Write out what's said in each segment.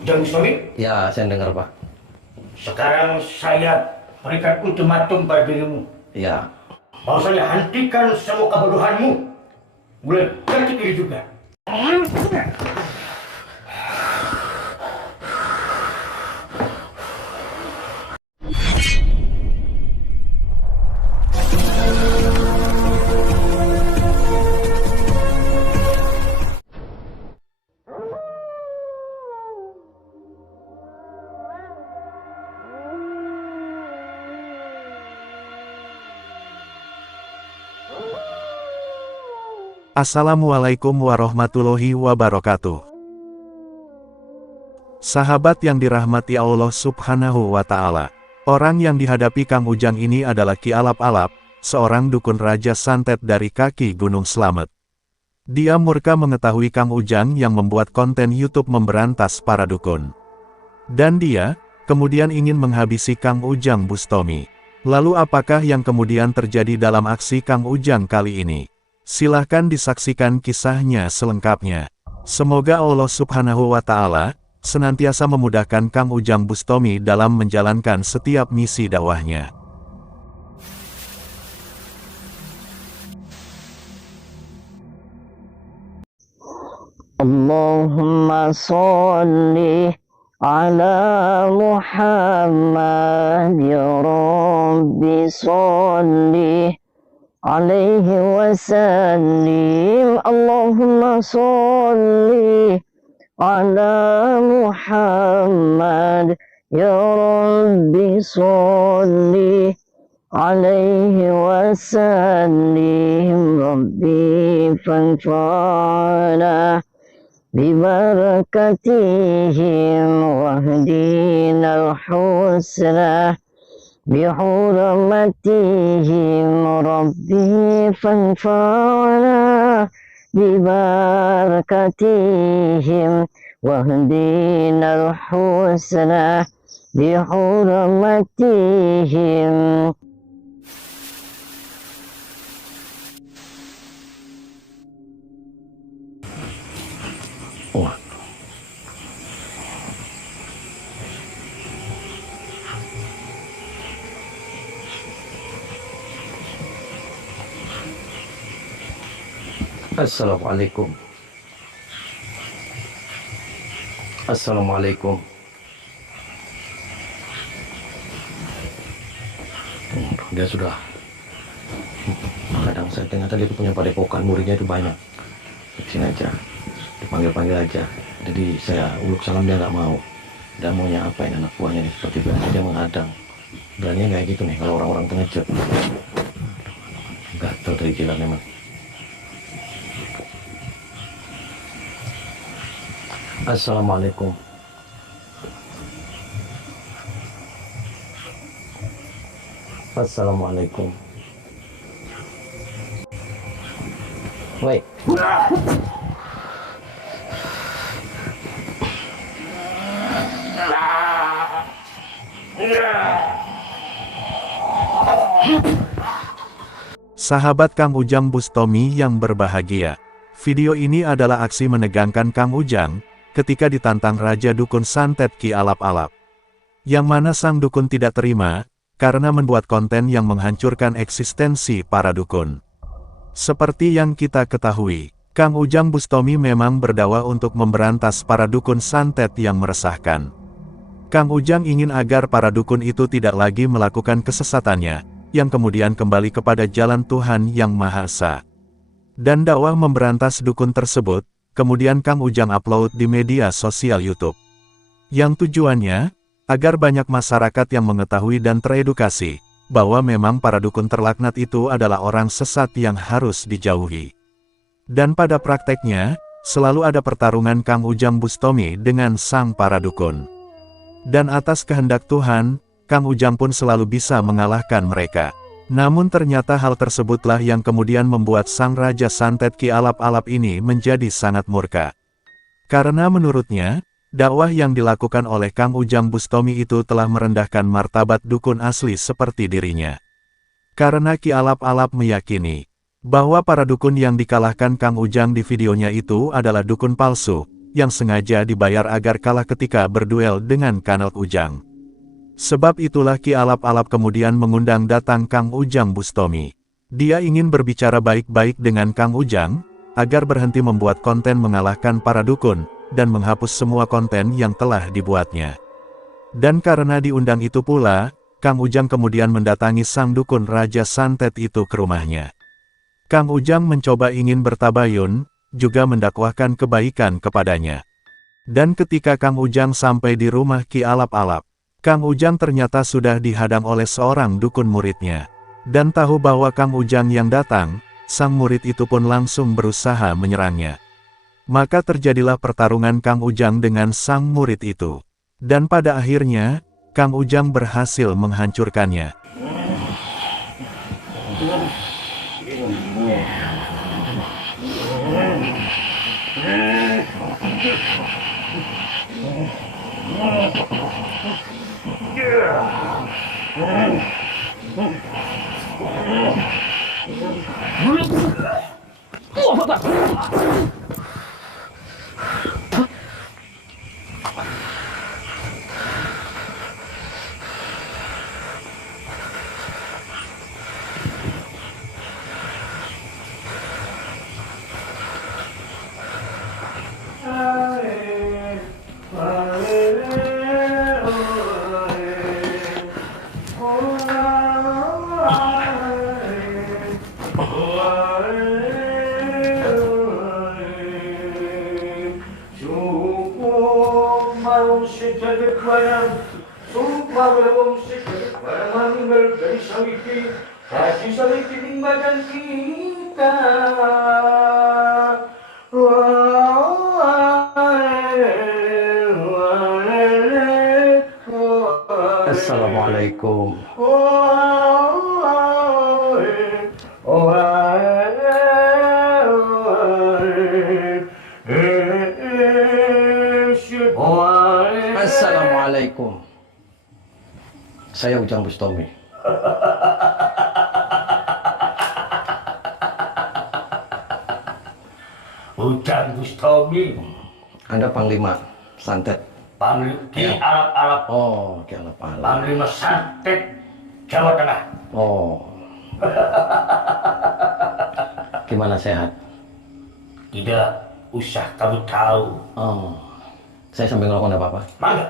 Ujang Bustami, Ya, saya dengar, Pak. sekarang saya berikan ultimatum pada dirimu. Ya, Bahwasanya hentikan semua kebodohanmu. Mulai ganti diri juga. Assalamualaikum warahmatullahi wabarakatuh. Sahabat yang dirahmati Allah Subhanahu wa Ta'ala. Orang yang dihadapi Kang Ujang ini adalah Ki Alap-Alap, seorang dukun Raja Santet dari kaki Gunung Slamet. Dia murka mengetahui Kang Ujang yang membuat konten YouTube memberantas para dukun. Dan dia kemudian ingin menghabisi Kang Ujang Bustami. Lalu apakah yang kemudian terjadi dalam aksi Kang Ujang kali ini? Silahkan disaksikan kisahnya selengkapnya. Semoga Allah Subhanahu wa Ta'ala senantiasa memudahkan Kang Ujang Bustami dalam menjalankan setiap misi dakwahnya. Allahumma sholli ala Muhammad ya Rabbi sholli alaihi wasallim. Allahumma sholli ala Muhammad ya Rabbi sholli alaihi wasallim. Rabbi fanfa'na ببركتهم واهدنا الحسنى بحرمتهم ربي فانفعنا ببركتهم واهدنا الحسنى بحرمتهم. wah, Assalamualaikum. Assalamualaikum. Dia sudah. Kadang saya ternyata dia punya padepokan, muridnya itu banyak. Di sini aja, dipanggil-panggil aja. Jadi saya uluk salam, dia nggak mau. Dia maunya apa ini anak buahnya nih, seperti biasa dia menghadang. Beraninya kayak gitu nih kalau orang-orang pengecut. Gatel dari jilat memang. Assalamualaikum. Assalamualaikum. Woi. Sahabat Kang Ujang Bustami yang berbahagia. Video ini adalah aksi menegangkan Kang Ujang ketika ditantang Raja Dukun Santet Ki Alap-Alap. Yang mana sang dukun tidak terima karena membuat konten yang menghancurkan eksistensi para dukun. Seperti yang kita ketahui, Kang Ujang Bustami memang berdakwah untuk memberantas para dukun santet yang meresahkan. Kang Ujang ingin agar para dukun itu tidak lagi melakukan kesesatannya, yang kemudian kembali kepada jalan Tuhan Yang Maha Esa. Dan dakwah memberantas dukun tersebut, kemudian Kang Ujang upload di media sosial YouTube. Yang tujuannya, agar banyak masyarakat yang mengetahui dan teredukasi, bahwa memang para dukun terlaknat itu adalah orang sesat yang harus dijauhi. Dan pada prakteknya, selalu ada pertarungan Kang Ujang Bustami dengan sang para dukun. Dan atas kehendak Tuhan, Kang Ujang pun selalu bisa mengalahkan mereka. Namun ternyata hal tersebutlah yang kemudian membuat sang Raja Santet Ki Alap-Alap ini menjadi sangat murka. Karena menurutnya, dakwah yang dilakukan oleh Kang Ujang Bustami itu telah merendahkan martabat dukun asli seperti dirinya. Karena Ki Alap-Alap meyakini bahwa para dukun yang dikalahkan Kang Ujang di videonya itu adalah dukun palsu, yang sengaja dibayar agar kalah ketika berduel dengan Kanel Ujang. Sebab itulah Ki Alap-Alap kemudian mengundang datang Kang Ujang Bustomi. Dia ingin berbicara baik-baik dengan Kang Ujang, agar berhenti membuat konten mengalahkan para dukun, dan menghapus semua konten yang telah dibuatnya. Dan karena diundang itu pula, Kang Ujang kemudian mendatangi sang dukun Raja Santet itu ke rumahnya. Kang Ujang mencoba ingin bertabayun, juga mendakwahkan kebaikan kepadanya. Dan ketika Kang Ujang sampai di rumah Ki Alap-Alap, Kang Ujang ternyata sudah dihadang oleh seorang dukun muridnya. Dan tahu bahwa Kang Ujang yang datang, sang murid itu pun langsung berusaha menyerangnya. Maka terjadilah pertarungan Kang Ujang dengan sang murid itu. Dan pada akhirnya, Kang Ujang berhasil menghancurkannya. Assalamualaikum. Assalamualaikum. Saya Ujang Bustomi. Ujang Bustomi. Anda Panglima Santet. Panglima Ki Alap-Alap. Oh, Ki Alap-Alap. Panglima Santet Jawa Tengah. Oh. Gimana sehat? Tidak usah kamu tahu. Oh. Saya sambil ngerokok enggak apa-apa. Mangga.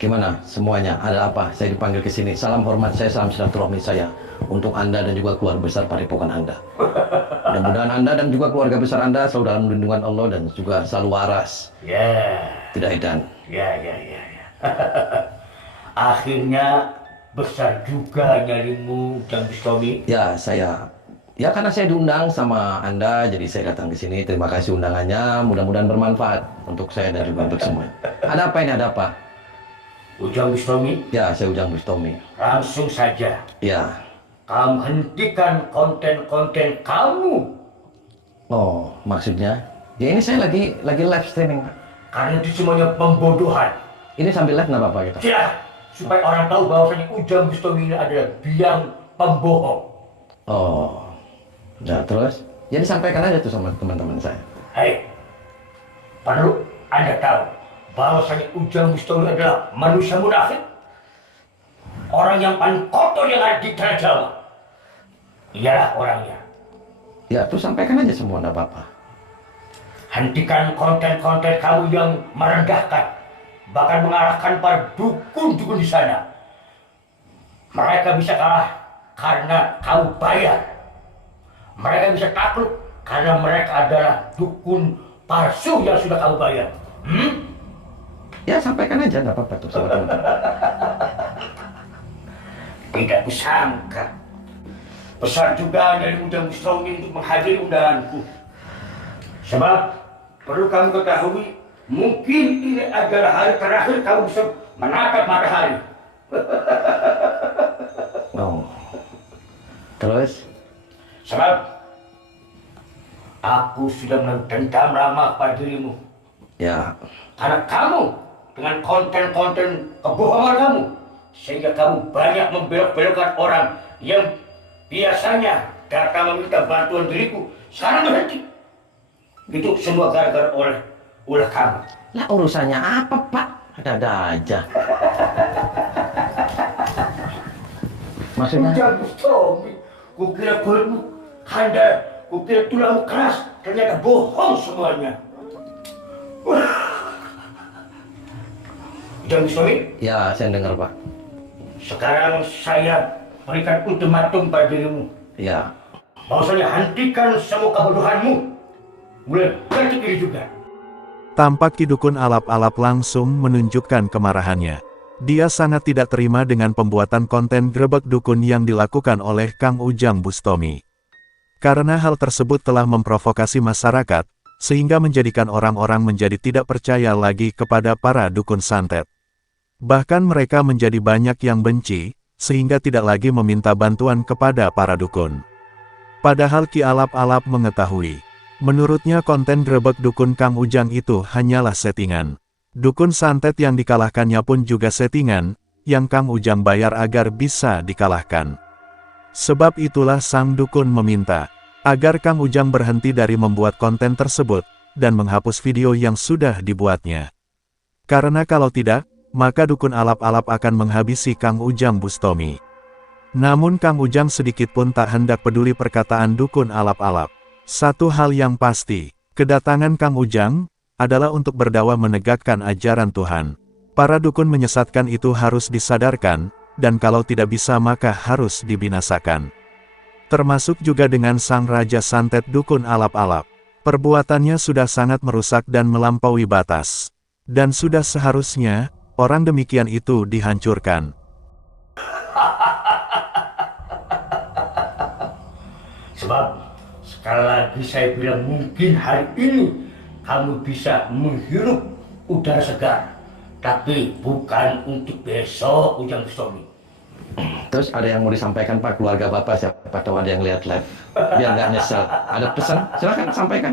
Gimana semuanya? Ada apa? Saya dipanggil ke sini. Salam hormat saya, salam silaturahmi saya untuk Anda dan juga keluarga besar Padepokan Anda. Mudah-mudahan Anda dan juga keluarga besar Anda selalu dalam lindungan Allah dan juga selalu waras. Ya. Tidak edan. Ya. Akhirnya besar juga nyarimu, Ujang Bustomi. Ya, ya karena saya diundang sama Anda, jadi saya datang ke sini. Terima kasih undangannya. Mudah-mudahan bermanfaat untuk saya dan juga untuk semua. Ada apa ini? Ada apa? Ujang Bustomi. Ya, saya Ujang Bustomi. Langsung saja. Ya. Kamu hentikan konten-konten kamu. Oh, maksudnya? Ya ini saya lagi live streaming, Pak. Karena itu semuanya pembodohan. Ini sambil live nggak apa-apa gitu? Silakan. Supaya orang tahu bahwasanya Ujang Bustomi ini adalah biang pembohong. Oh. Nah, terus? Jadi sampaikan aja tuh sama teman-teman saya. Hei, perlu Anda tahu bahwasanya Ujang Bustomi adalah manusia munafik. Orang yang paling kotor yang ada di tanah Jawa. Ialah orangnya. Ya, tuh sampaikan aja semua, nggak apa-apa. Hentikan konten-konten kamu yang merendahkan, bahkan mengarahkan para dukun-dukun di sana. Mereka bisa kalah karena kamu bayar. Mereka bisa takluk karena mereka adalah dukun palsu yang sudah kamu bayar. Ya, sampaikan aja, nggak apa-apa tuh sama teman. Tidak kusangka besar juga dari Ujang Bustomi untuk menghadiri undanganku. Sebab perlu kamu ketahui, mungkin ini adalah hari terakhir kamu bisa menatap matahari. Oh. Terus? Sebab aku sudah mendendam lama pada dirimu. Ya. Karena kamu dengan konten-konten kebohongan kamu, sehingga kamu banyak membelok-belokkan orang yang biasanya datang meminta bantuan diriku, sekarang berhenti. Itu semua gara-gara oleh oleh kamu. Lah urusannya apa, Pak? Ada-ada aja. Maksudnya? Ujang Bustomi, kukira kulitmu handal, kukira tulangmu keras, ternyata bohong semuanya. Ujang Bustomi, Ya, saya dengar, Pak. sekarang saya berikan ultimatum pada dirimu. Ya. Bahwasanya hentikan semua kebodohanmu. Mulai detik ini juga. Tampak Ki Dukun alap-alap langsung menunjukkan kemarahannya. Dia sangat tidak terima dengan pembuatan konten grebek dukun yang dilakukan oleh Kang Ujang Bustomi. Karena hal tersebut telah memprovokasi masyarakat, sehingga menjadikan orang-orang menjadi tidak percaya lagi kepada para dukun santet. Bahkan mereka menjadi banyak yang benci, sehingga tidak lagi meminta bantuan kepada para dukun. Padahal Ki Alap-alap mengetahui, menurutnya konten grebek dukun Kang Ujang itu hanyalah settingan. Dukun santet yang dikalahkannya pun juga settingan, yang Kang Ujang bayar agar bisa dikalahkan. Sebab itulah sang dukun meminta, agar Kang Ujang berhenti dari membuat konten tersebut, dan menghapus video yang sudah dibuatnya. Karena kalau tidak, maka dukun alap-alap akan menghabisi Kang Ujang Bustomi. Namun Kang Ujang sedikit pun tak hendak peduli perkataan dukun alap-alap. Satu hal yang pasti, kedatangan Kang Ujang adalah untuk berdakwah menegakkan ajaran Tuhan. Para dukun menyesatkan itu harus disadarkan, dan kalau tidak bisa maka harus dibinasakan. Termasuk juga dengan sang Raja Santet Dukun Alap-alap. Perbuatannya sudah sangat merusak dan melampaui batas. Dan sudah seharusnya, orang demikian itu dihancurkan. Sebab sekali lagi saya bilang mungkin hari ini kamu bisa menghirup udara segar. Tapi bukan untuk besok, Ujang Bustomi. Terus ada yang mau disampaikan, Pak, keluarga Bapak, siapa tahu ada yang lihat live. Biar nggak nyesel. Ada pesan? Silakan sampaikan.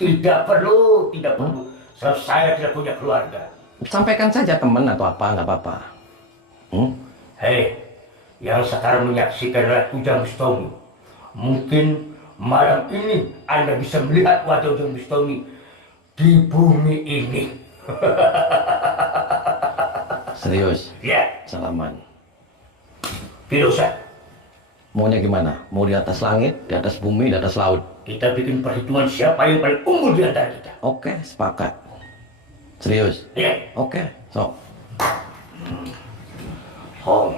Tidak perlu, tidak perlu. Sebab saya tidak punya keluarga. Sampaikan saja teman atau apa, nggak apa-apa. Hei, yang sekarang menyaksikan adalah Ujang Bustomi. Mungkin malam ini Anda bisa melihat wajah Ujang Bustomi di bumi ini. Serius? Ya, Salaman. Firosa, Maunya gimana? Mau di atas langit, di atas bumi, di atas laut? kita bikin perhitungan siapa yang paling unggul di antara kita. Oke, sepakat. Serius? Ya, Oke, sok. Hong,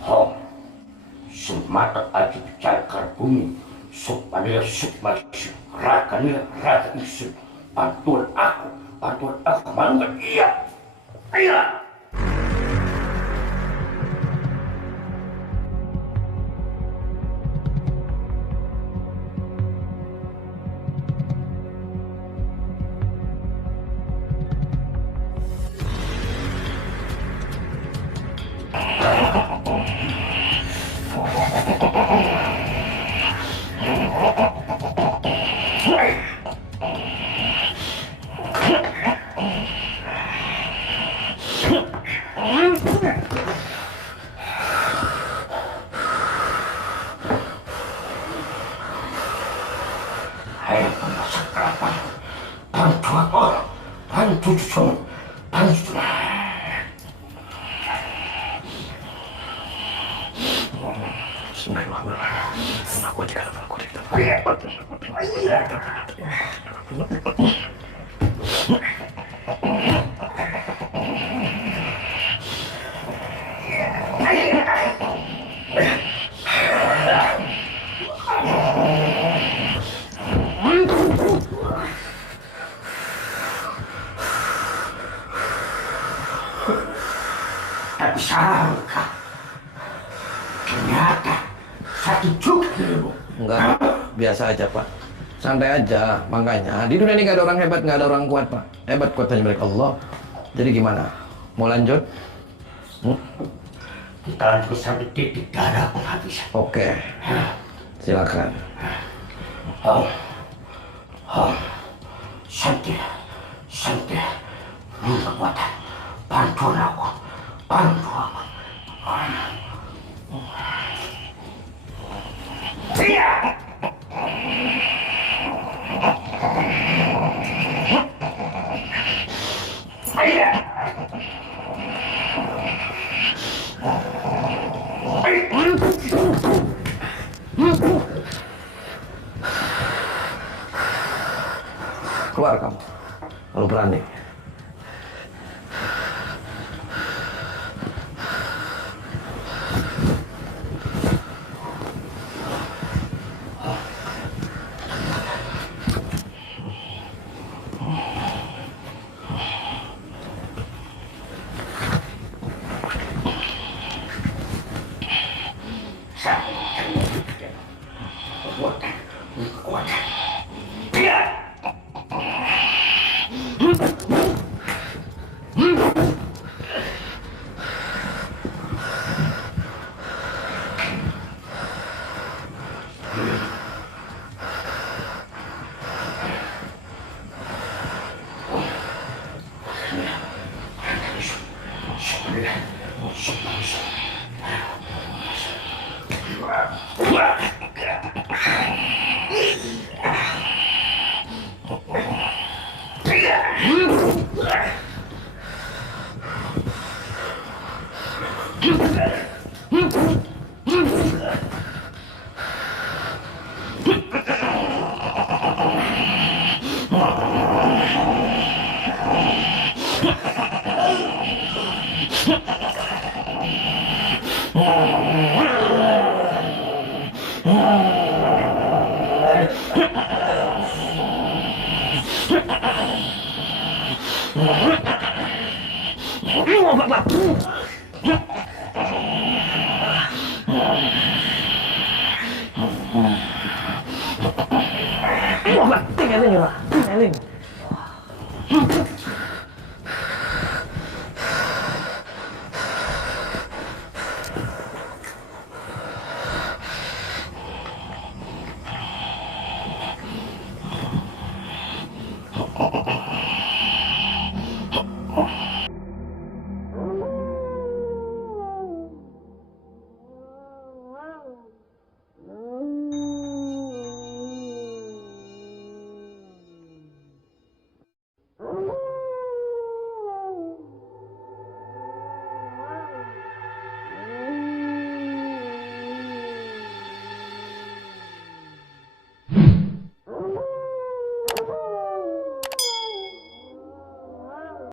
Hong, semata aja bicara karbumi, supaya masuk rakanya raka isu. Bantuan aku mau nggak? Iya, iya. Hai penguasa keraton, bantu aku, bantu Jusung, bantu. Bismillahirrahmanirrahim. Aku aja kan aku kita. Tak sangka, ternyata sakit juga dirimu. Enggak, biasa aja, Pak. Santai aja. Makanya di dunia ini nggak ada orang hebat, nggak ada orang kuat, Pak. Hebat kuat hanya milik Allah. Jadi gimana? Mau lanjut? Kita lanjut sampai titik darah penghabisan. Oke. Silakan. Santai, kekuatan, bantu aku. Iya. Keluar kamu, kalau berani. Tinggalin.